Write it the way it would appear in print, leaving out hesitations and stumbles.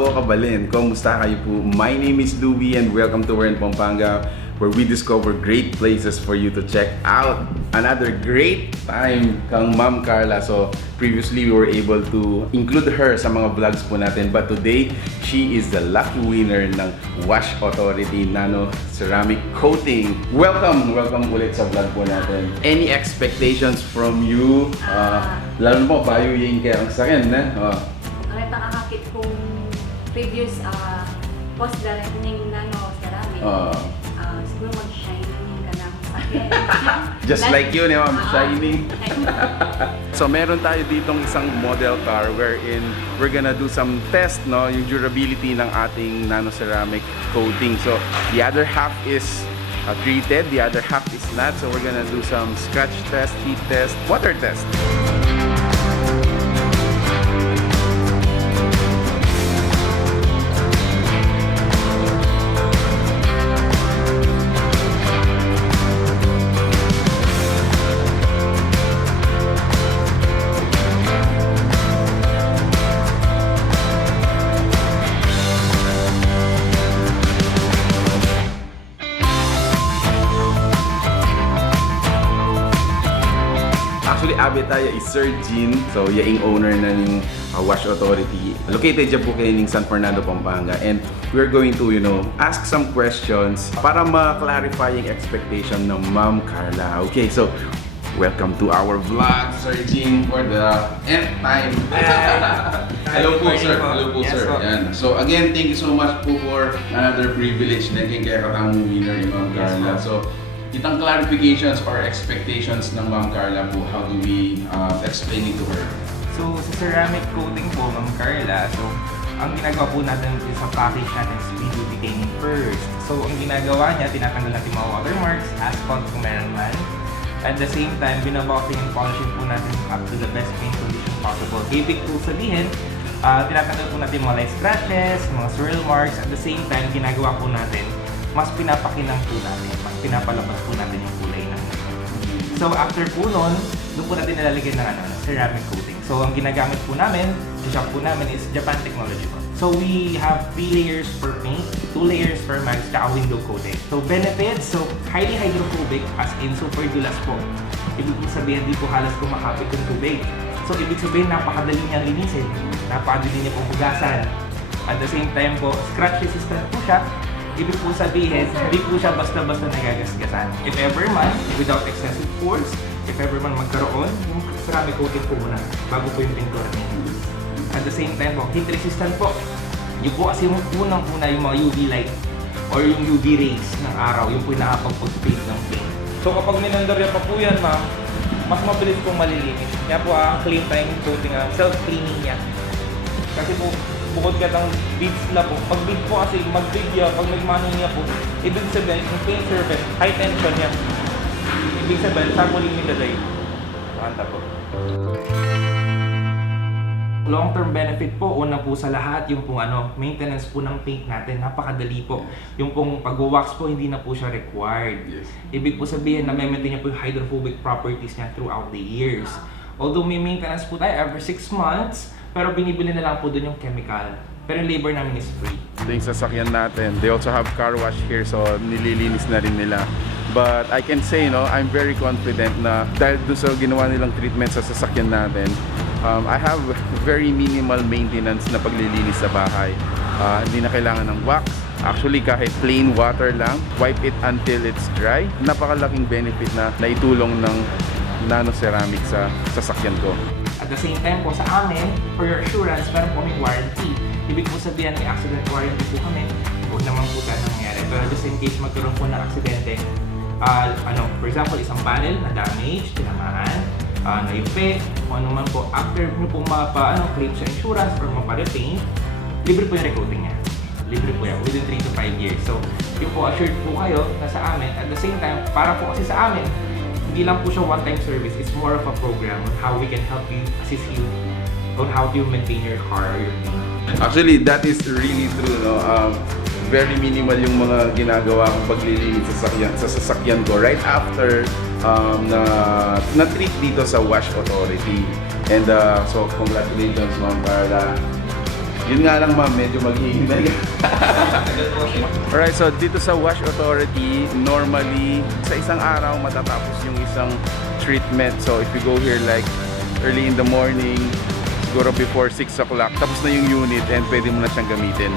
Kabo Kabalin, kumusta kayo po? My name is Louie and welcome to We're in Pampanga, where we discover great places for you to check out. Another great time kang Ma'am Carla. So previously we were able to include her sa mga vlogs po natin, but today she is the lucky winner ng Wash Authority Nano Ceramic Coating. Welcome ulit sa vlog po natin. Any expectations from you? Lalo mo, bayuyin kayo ang sakin, Nakakakit kong previous post directing Nano Ceramic. Siguro mag-shining ka ng sakit. Just like you, Ma'am, shining. So meron tayo ditong isang model car wherein we're gonna do some test, no, yung durability ng ating nano ceramic coating. So the other half is treated, the other half is not. So we're gonna do some scratch test, heat test, water test. Actually, abi tayo is Sir Jean. So, yaing owner na ng Wash Authority. Located dyan po kayo ng San Fernando, Pampanga. And we're going to, ask some questions para ma-clarify yung expectation ng Ma'am Carla. Okay, so, welcome to our vlog, Sir Jean, for the nth time. Hello po, sir. Hello po, sir. Yan. So, again, thank you so much po for another privilege na kaya katang winner ni Ma'am Carla. So, itang clarifications or expectations ng Ma'am Carla po, how do we explain it to her? So, sa ceramic coating po, Ma'am Carla, so, ang ginagawa po natin is sa package natin is we do detaining first. So, ang ginagawa niya, tinatanggal natin mga watermarks, asphalt kung meron man. At the same time, binaboxing and polishing po natin up to the best paint condition possible. Ibig po sabihin, tinatanggal po natin mga light scratches, mga swirl marks. At the same time, ginagawa po natin, mas pinapakinang po natin, mas pinapalabas po natin yung kulay ng. So after po nun, doon po natin nalalagyan ng ceramic coating. So ang ginagamit po namin, sa shop po namin is Japan technology po. So we have 3 layers per paint, 2 layers per mask, tsaka window coating. So benefits, so highly hydrophobic as in super dulas po. Ibig po sabihin, di po halos kumakapit yung tubig. So ibig sabihin, napakadali niyang linisin, napakadali niya pong hugasan. At the same time po, scratch resistant po siya. Ibig po sabihin, hindi po siya basta-basta nagagasgasan. If ever man, without excessive force, if ever man magkaroon, yung ceramic coating po muna bago po yung pintura niya. At the same time po, heat resistant po. Yung po kasi yung unang-una yung mga UV light or yung UV rays ng araw, yung po yung nakapag-fade ng paint. So kapag minandarya pa po yan, ma'am, mas mabilis pong malilinis. Kaya po clean time coating, self-cleaning niya. Kasi po, bukod ka ng beads na po. Pag bead po kasi, mag-bead yan, pag nagmano niya po, ibig sabihin, yung paint surface, high tension yan. Ibig sabihin, saan mo limited Manta po. Long-term benefit po, una po sa lahat, yung pong maintenance po ng paint natin, napakadali po. Yung pong pag-wax po, hindi na po siya required. Ibig po sabihin, na-maintain niya po yung hydrophobic properties niya throughout the years. Although may maintenance po tayo every 6 months, pero binibili na lang po dun yung chemical. Pero yung labor namin is free. Ito yung sasakyan natin. They also have car wash here, so nililinis na rin nila. But I can say, I'm very confident na dahil doon sa ginawa nilang treatment sa sasakyan natin, I have very minimal maintenance na paglilinis sa bahay. Hindi na kailangan ng wax. Actually, kahit plain water lang, wipe it until it's dry. Napakalaking benefit na naitulong ng nano ceramic sa sasakyan ko. At the same time po sa amin, for your assurance, meron po kaming warranty. Ibig po sabihin, may accident warranty po kami. Huwag naman po tayo nangyari. Pero just in case magkaroon po ng aksidente, for example, isang panel na damage, tinamaan, nayupi, kung ano man po, after nyo po claim sa insurance or mapa-repaint, libre po yung recoating niya. Libre po yan, within 3 to 5 years. So, yung po assured po kayo na sa amin, at the same time, para po kasi sa amin, hindi lang po siya one-time service, it's more of a program on how we can help you, assist you, on how to maintain your car or your paint. Actually, that is really true, very minimal yung mga ginagawa kong paglilinis sa sasakyan ko right after na-treat dito sa Wash Authority. And so, congratulations, Ma'am Carla. Yun nga lang ma'am, medyo maghihintay ka. Alright, so dito sa Wash Authority, normally sa isang araw matatapos yung isang treatment. So if you go here like early in the morning, siguro before 6 o'clock, tapos na yung unit and pwede mo na siyang gamitin.